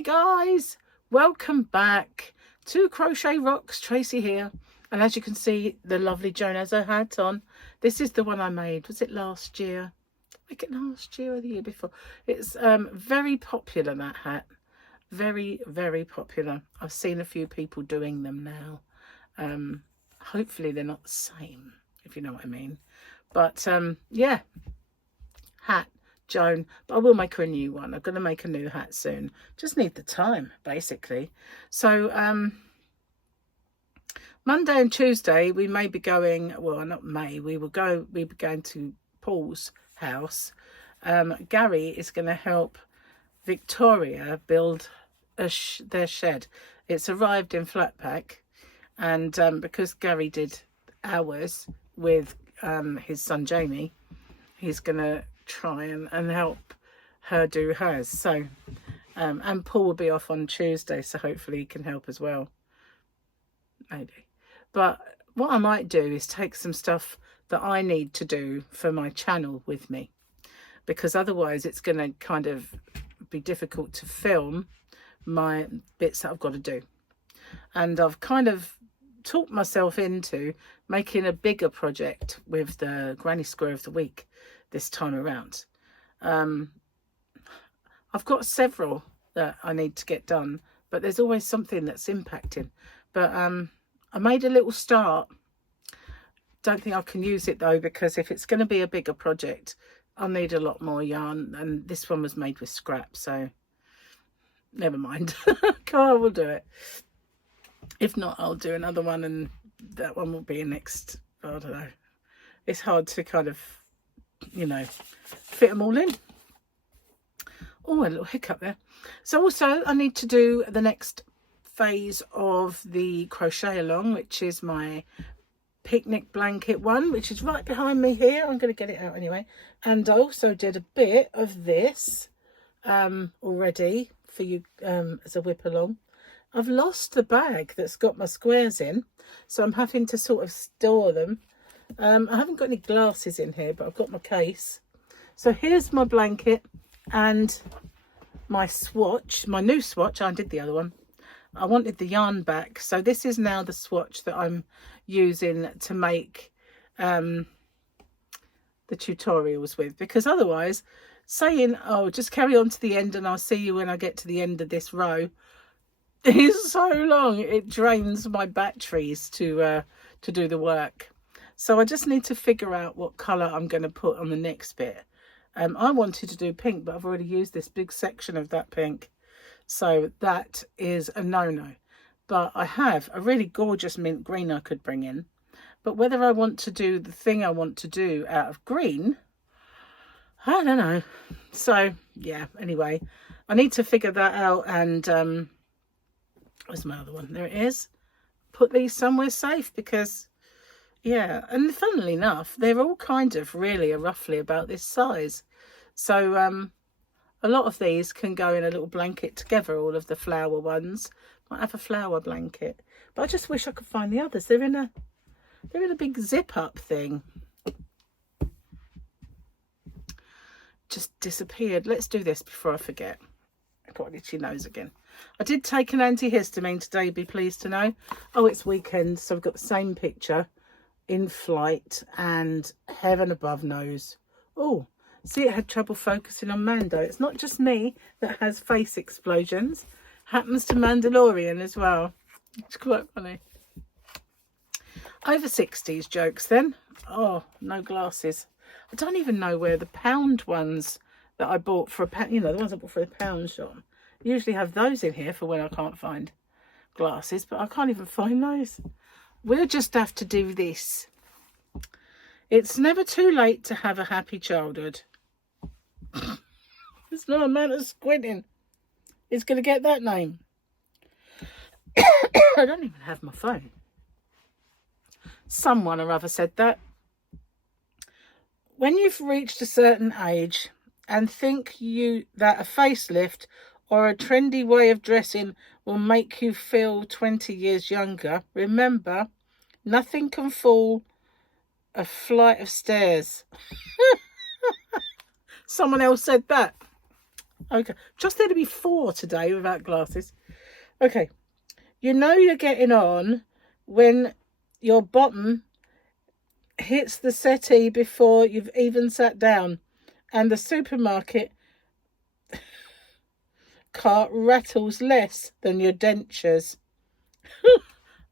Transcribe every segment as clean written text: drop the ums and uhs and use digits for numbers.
Hi guys, welcome back to Crochet Rocks. Tracy here, and as you can see, the lovely Joan has her hat on. This is the one I made. Was it last year? Make it last year or the year before? It's very popular, that hat. Very, very popular. I've seen a few people doing them now. Hopefully they're not the same, if you know what I mean. But yeah, hat. Joan, but I will make her a new one. I'm going to make a new hat soon. Just need the time, basically. So Monday and Tuesday we may be going, well, not may, we be going to Paul's house. Gary is going to help Victoria build their shed. It's arrived in flat pack, and because Gary did ours with his son Jamie, he's going to try and help her do hers. So and Paul will be off on Tuesday, so hopefully he can help as well, maybe. But what I might do is take some stuff that I need to do for my channel with me, because otherwise it's going to kind of be difficult to film my bits that I've got to do. And I've kind of talked myself into making a bigger project with the Granny Square of the Week this time around. I've got several that I need to get done, but there's always something that's impacting. But I made a little start. Don't think I can use it though, because if it's going to be a bigger project, I'll need a lot more yarn, and this one was made with scrap, so never mind. Carl will do it. If not, I'll do another one, and that one will be next. I don't know. It's hard to kind of, you know, fit them all in. Oh, a little hiccup there. So also I need to do the next phase of the crochet along, which is my picnic blanket one, which is right behind me here. I'm going to get it out anyway. And I also did a bit of this already for you as a whip along. I've lost the bag that's got my squares in, so I'm having to sort of store them. I haven't got any glasses in here, but I've got my case. So here's my blanket and my swatch, my new swatch. I did the other one. I wanted the yarn back, so this is now the swatch that I'm using to make the tutorials with, because otherwise saying, oh, just carry on to the end and I'll see you when I get to the end of this row, is so long. It drains my batteries to do the work. So I just need to figure out what colour I'm going to put on the next bit. I wanted to do pink, but I've already used this big section of that pink. So that is a no-no. But I have a really gorgeous mint green I could bring in. But whether I want to do the thing I want to do out of green, I don't know. So, yeah, anyway, I need to figure that out. And where's my other one? There it is. Put these somewhere safe, because... yeah, and funnily enough, they're all kind of really roughly about this size. So a lot of these can go in a little blanket together, all of the flower ones. Might have a flower blanket. But I just wish I could find the others. They're in a big zip-up thing. Just disappeared. Let's do this before I forget. I've got an itchy nose again. I did take an antihistamine today, be pleased to know. Oh, it's weekend, so we've got the same picture. In flight and heaven above knows. Oh, see, it had trouble focusing on Mando. It's not just me that has face explosions. Happens to Mandalorian as well. It's quite funny. Over 60s jokes then. Oh, no glasses. I don't even know where the pound ones that I bought for a pound, you know, the ones I bought for a pound shop. I usually have those in here for when I can't find glasses, but I can't even find those. We'll just have to do this. It's never too late to have a happy childhood. It's not a matter of squinting. It's going to get that name. I don't even have my phone. Someone or other said that. When you've reached a certain age and think that a facelift or a trendy way of dressing will make you feel 20 years younger, remember, nothing can fool a flight of stairs. Someone else said that. Okay, just there to be 4 today without glasses. Okay, you know you're getting on when your bottom hits the settee before you've even sat down, and the supermarket cart rattles less than your dentures.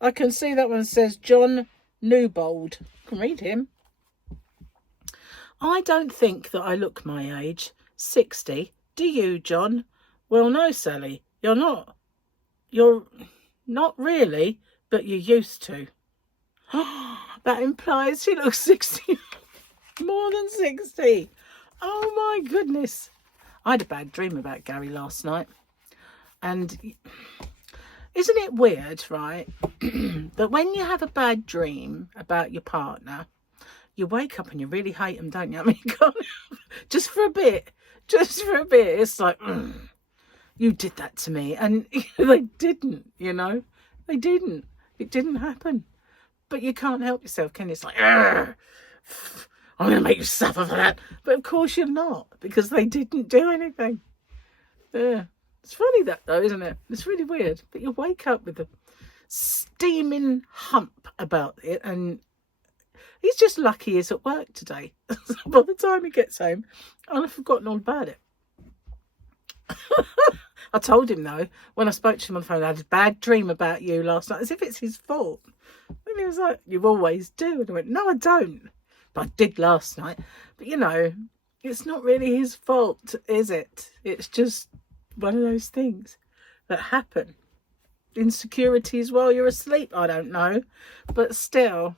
I can see that one says John Newbold. I can read him. I don't think that I look my age, 60. Do you, John? Well, no, Sally, you're not. You're not really, but you used to. That implies she looks 60. More than 60. Oh my goodness. I had a bad dream about Gary last night. And isn't it weird, right, that when you have a bad dream about your partner, you wake up and you really hate them, don't you? I mean, you can't, just for a bit. It's like, you did that to me. And they didn't, you know. They didn't. It didn't happen. But you can't help yourself, can you? It's like, I'm going to make you suffer for that. But of course you're not, because they didn't do anything. Yeah. It's funny that, though, isn't it? It's really weird. But you wake up with a steaming hump about it, and he's just lucky he's at work today. By the time he gets home, I'll have forgotten all about it. I told him, though, when I spoke to him on the phone, I had a bad dream about you last night, as if it's his fault. And he was like, you always do. And I went, no, I don't. But I did last night. But, you know, it's not really his fault, is it? It's just one of those things that happen. Insecurities while you're asleep, I don't know. But still,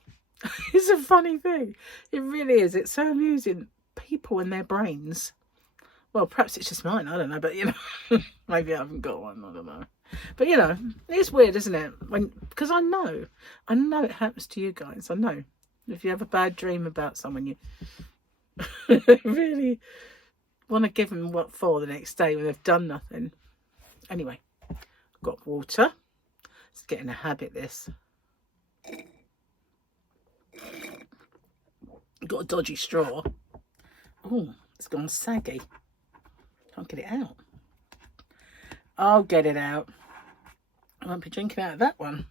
it's a funny thing. It really is. It's so amusing. People and their brains. Well, perhaps it's just mine. I don't know. But, you know, maybe I haven't got one. I don't know. But, you know, it's weird, isn't it? Because I know it happens to you guys. I know. If you have a bad dream about someone, you really want to give them what for the next day when they've done nothing. Anyway, got water. It's getting a habit, this. Got a dodgy straw. Oh, it's gone saggy. Can't get it out. I'll get it out. I won't be drinking out of that one.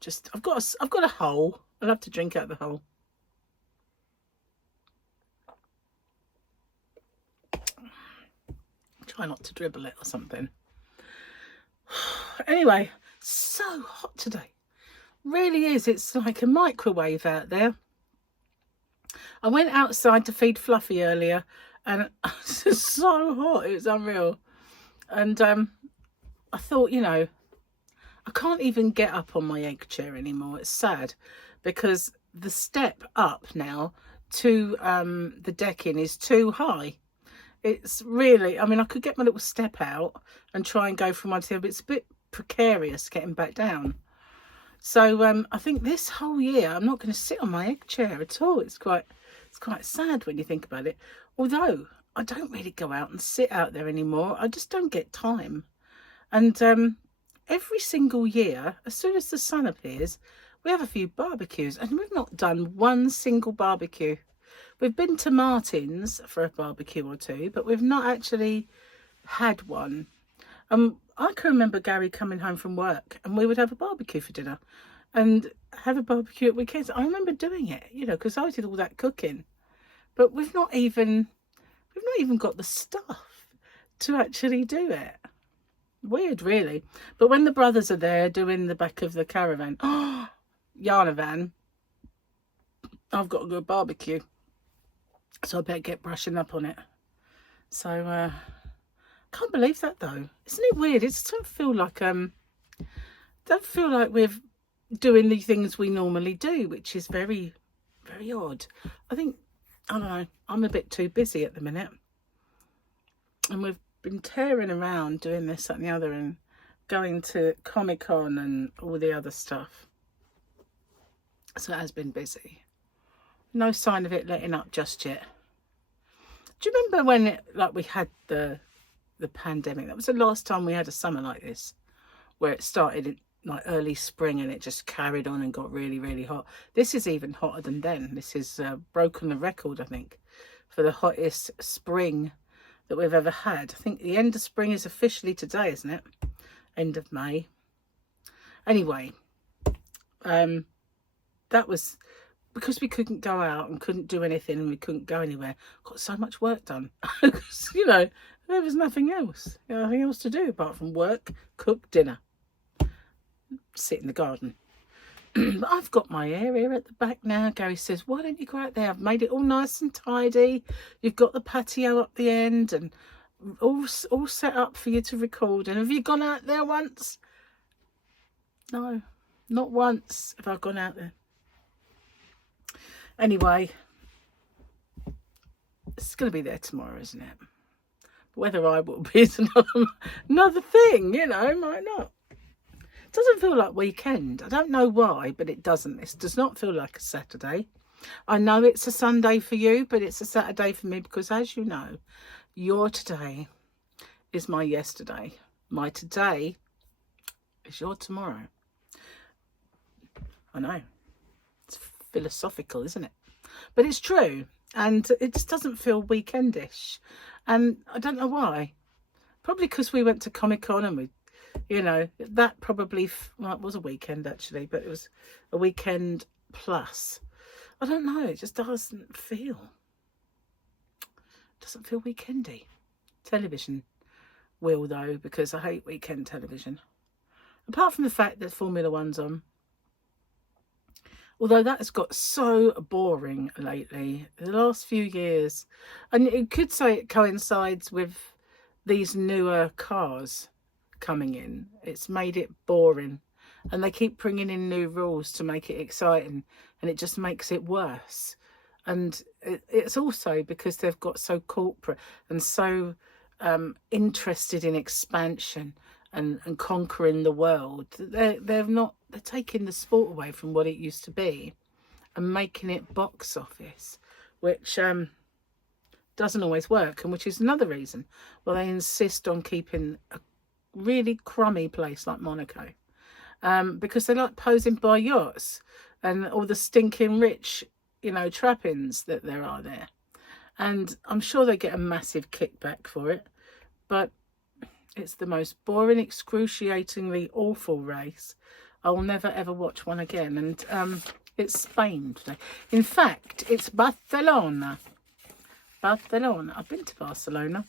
Just, I've got a hole. I'll have to drink out the hole. Try not to dribble it or something. Anyway, so hot today. Really is. It's like a microwave out there. I went outside to feed Fluffy earlier, and it's just so hot. It was unreal. And I thought, you know, I can't even get up on my egg chair anymore. It's sad because the step up now to the decking is too high. It's really, I mean, I could get my little step out and try and go from one to the other, but it's a bit precarious getting back down. So I think this whole year I'm not going to sit on my egg chair at all. It's quite sad when you think about it. Although I don't really go out and sit out there anymore. I just don't get time. And every single year, as soon as the sun appears, we have a few barbecues, and we've not done one single barbecue. We've been to Martin's for a barbecue or two, but we've not actually had one. I can remember Gary coming home from work, and we would have a barbecue for dinner and have a barbecue at weekends. I remember doing it, you know, because I did all that cooking. But we've not even got the stuff to actually do it. Weird, really. But when the brothers are there doing the back of the caravan, Yarnavan, I've got a good barbecue. So I better get brushing up on it. So, can't believe that, though. Isn't it weird? It doesn't feel like we're doing the things we normally do, which is very, very odd. I think, I don't know, I'm a bit too busy at the minute. And we've been tearing around doing this, that and the other, and going to Comic-Con and all the other stuff. So it has been busy. No sign of it letting up just yet. Do you remember when we had the pandemic? That was the last time we had a summer like this, where it started in like early spring and it just carried on and got really, really hot. This is even hotter than then. This is broken the record, I think, for the hottest spring that we've ever had. I think the end of spring is officially today, isn't it? End of May. Anyway, that was because we couldn't go out and couldn't do anything and we couldn't go anywhere. Got so much work done. You know, there was nothing else. Nothing else to do apart from work, cook dinner, sit in the garden. But I've got my area at the back now. Gary says, why don't you go out there? I've made it all nice and tidy. You've got the patio up the end and all set up for you to record. And have you gone out there once? No, not once have I gone out there. Anyway, it's going to be there tomorrow, isn't it? Whether I will be is another thing, you know, might not. It doesn't feel like weekend. I don't know why, but it doesn't. This does not feel like a Saturday. I know it's a Sunday for you, but it's a Saturday for me because, as you know, your today is my yesterday. My today is your tomorrow. I know. It's philosophical, isn't it? But it's true. And it just doesn't feel weekendish. And I don't know why. Probably because we went to Comic-Con and we, you know, that probably, well, it was a weekend actually, but it was a weekend plus. I don't know. It just doesn't feel weekendy. Television will though, because I hate weekend television. Apart from the fact that Formula One's on. Although that has got so boring lately, the last few years. And you could say it coincides with these newer cars coming in. It's made it boring. And they keep bringing in new rules to make it exciting. And it just makes it worse. And it's also because they've got so corporate and so interested in expansion and conquering the world. They're taking the sport away from what it used to be and making it box office, which doesn't always work, and which is another reason why they insist on keeping a really crummy place like Monaco, because they like posing by yachts and all the stinking rich, you know, trappings that there are there. And I'm sure they get a massive kickback for it, but it's the most boring, excruciatingly awful race. I will never ever watch one again. And it's Spain today. In fact, it's Barcelona. Barcelona. I've been to Barcelona.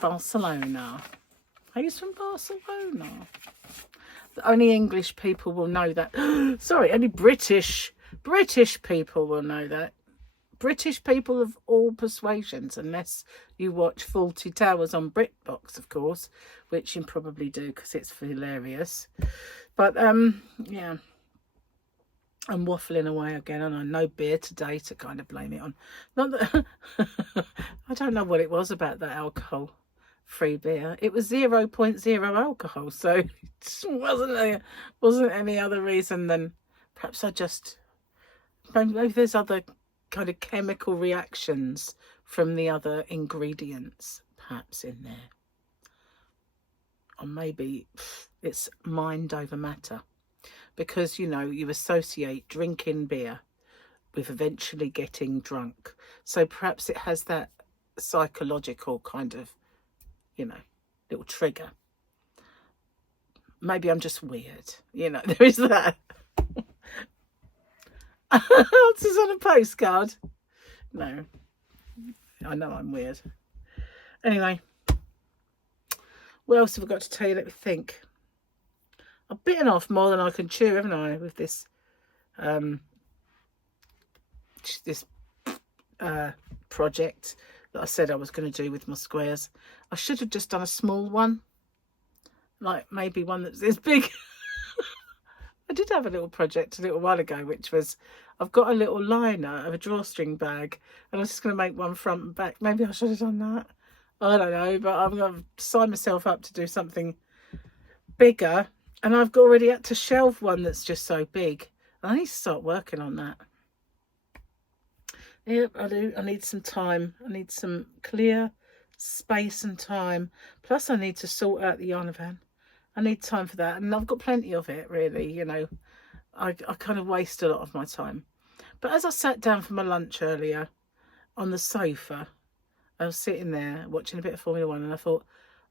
Barcelona. Who's from Barcelona? Only English people will know that. Sorry, only British people will know that. British people of all persuasions, unless you watch Fawlty Towers on BritBox, of course, which you probably do because it's hilarious. But yeah, I'm waffling away again, and I no beer today to kind of blame it on. Not that I don't know what it was about that alcohol-free beer. It was 0.0 alcohol, so it wasn't any other reason than perhaps maybe there's other kind of chemical reactions from the other ingredients perhaps in there, or maybe it's mind over matter, because you know you associate drinking beer with eventually getting drunk, so perhaps it has that psychological kind of, you know, little trigger. Maybe I'm just weird, you know. There is that. Answers on a postcard. No, I know I'm weird. Anyway, what else have I got to tell you? Let me think. I've bitten off more than I can chew, haven't I, with this project that I said I was going to do with my squares. I should have just done a small one, like maybe one that's this big. I did have a little project a little while ago, which was, I've got a little liner of a drawstring bag, and I was just going to make one front and back. Maybe I should have done that. I don't know, but I'm going to sign myself up to do something bigger, and I've already had to shelve one that's just so big. I need to start working on that. Yep, I do. I need some time. I need some clear space and time. Plus, I need to sort out the yarn van. I need time for that, and I've got plenty of it, really. You know, I kind of waste a lot of my time. But as I sat down for my lunch earlier on the sofa, I was sitting there watching a bit of Formula One, and I thought,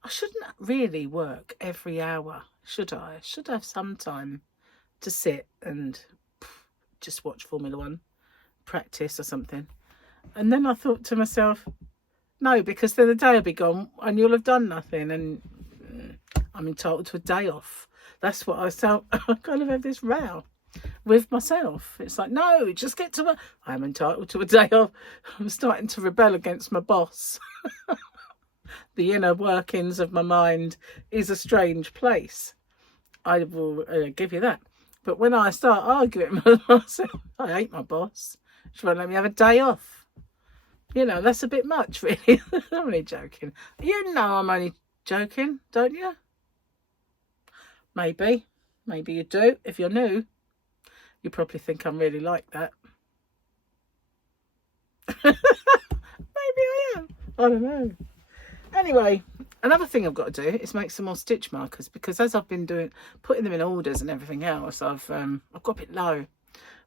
I shouldn't really work every hour, should I? Should I have some time to sit and just watch Formula One, practice or something? And then I thought to myself, no, because then the day will be gone and you'll have done nothing, and I'm entitled to a day off. That's what I felt. I kind of have this row with myself. It's like, no, just get to work. I'm entitled to a day off. I'm starting to rebel against my boss. The inner workings of my mind is a strange place. I will give you that. But when I start arguing with myself, I hate my boss. She won't let me have a day off. You know, that's a bit much, really. I'm only joking. You know I'm only joking, don't you? Maybe you do. If you're new, you probably think I'm really like that. Maybe I am. I don't know. Anyway, another thing I've got to do is make some more stitch markers, because as I've been putting them in orders and everything else, I've got a bit low.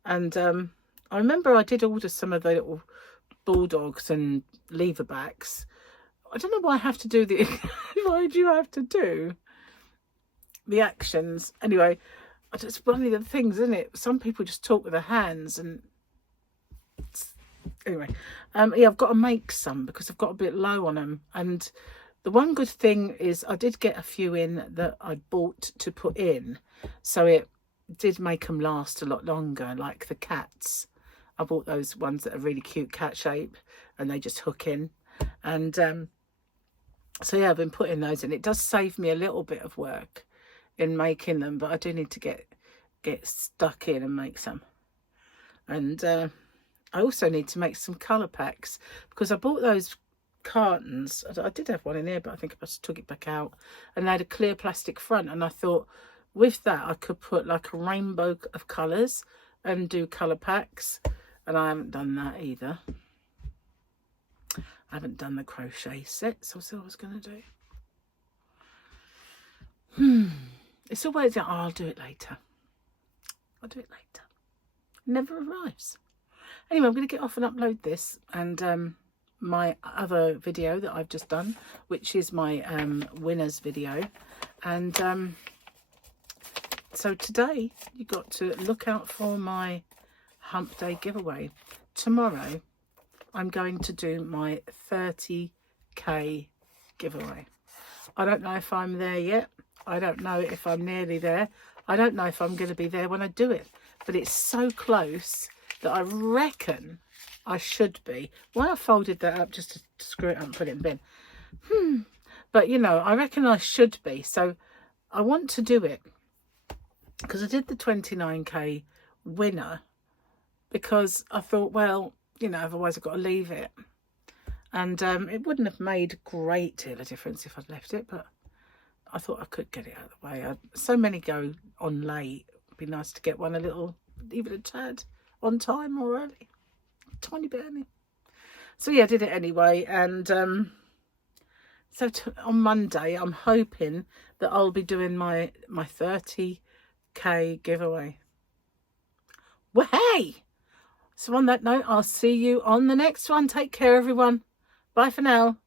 And I remember I did order some of the little bulldogs and leverbacks. I don't know why I have to do the why do you have to do the actions? Anyway, it's one of the things, isn't it? Some people just talk with their hands, and anyway, yeah, I've got to make some because I've got a bit low on them. And the one good thing is I did get a few in that I bought to put in, so it did make them last a lot longer. Like the cats, I bought those ones that are really cute cat shape, and they just hook in. And so yeah, I've been putting those in. It does save me a little bit of work in making them, but I do need to get stuck in and make some. And I also need to make some colour packs, because I bought those cartons. I did have one in here, but I think I just took it back out, and they had a clear plastic front, and I thought with that I could put like a rainbow of colours and do colour packs, and I haven't done that either. I haven't done the crochet set, so I said I was going to do. It's always, oh, I'll do it later. I'll do it later. It never arrives. Anyway, I'm going to get off and upload this and my other video that I've just done, which is my winners video. And so today you got to look out for my hump day giveaway. Tomorrow I'm going to do my 30k giveaway. I don't know if I'm there yet. I don't know if I'm nearly there. I don't know if I'm going to be there when I do it. But it's so close that I reckon I should be. Why I folded that up just to screw it up and put it in bin. But, you know, I reckon I should be. So I want to do it because I did the 29k winner, because I thought, well, you know, otherwise I've got to leave it. And it wouldn't have made a great deal of difference if I'd left it, but I thought I could get it out of the way. So many go on late. It'd be nice to get one a little, even a tad on time or early. A tiny bit early. So yeah, I did it anyway. And so on Monday, I'm hoping that I'll be doing my 30k giveaway. Well, hey! So on that note, I'll see you on the next one. Take care, everyone. Bye for now.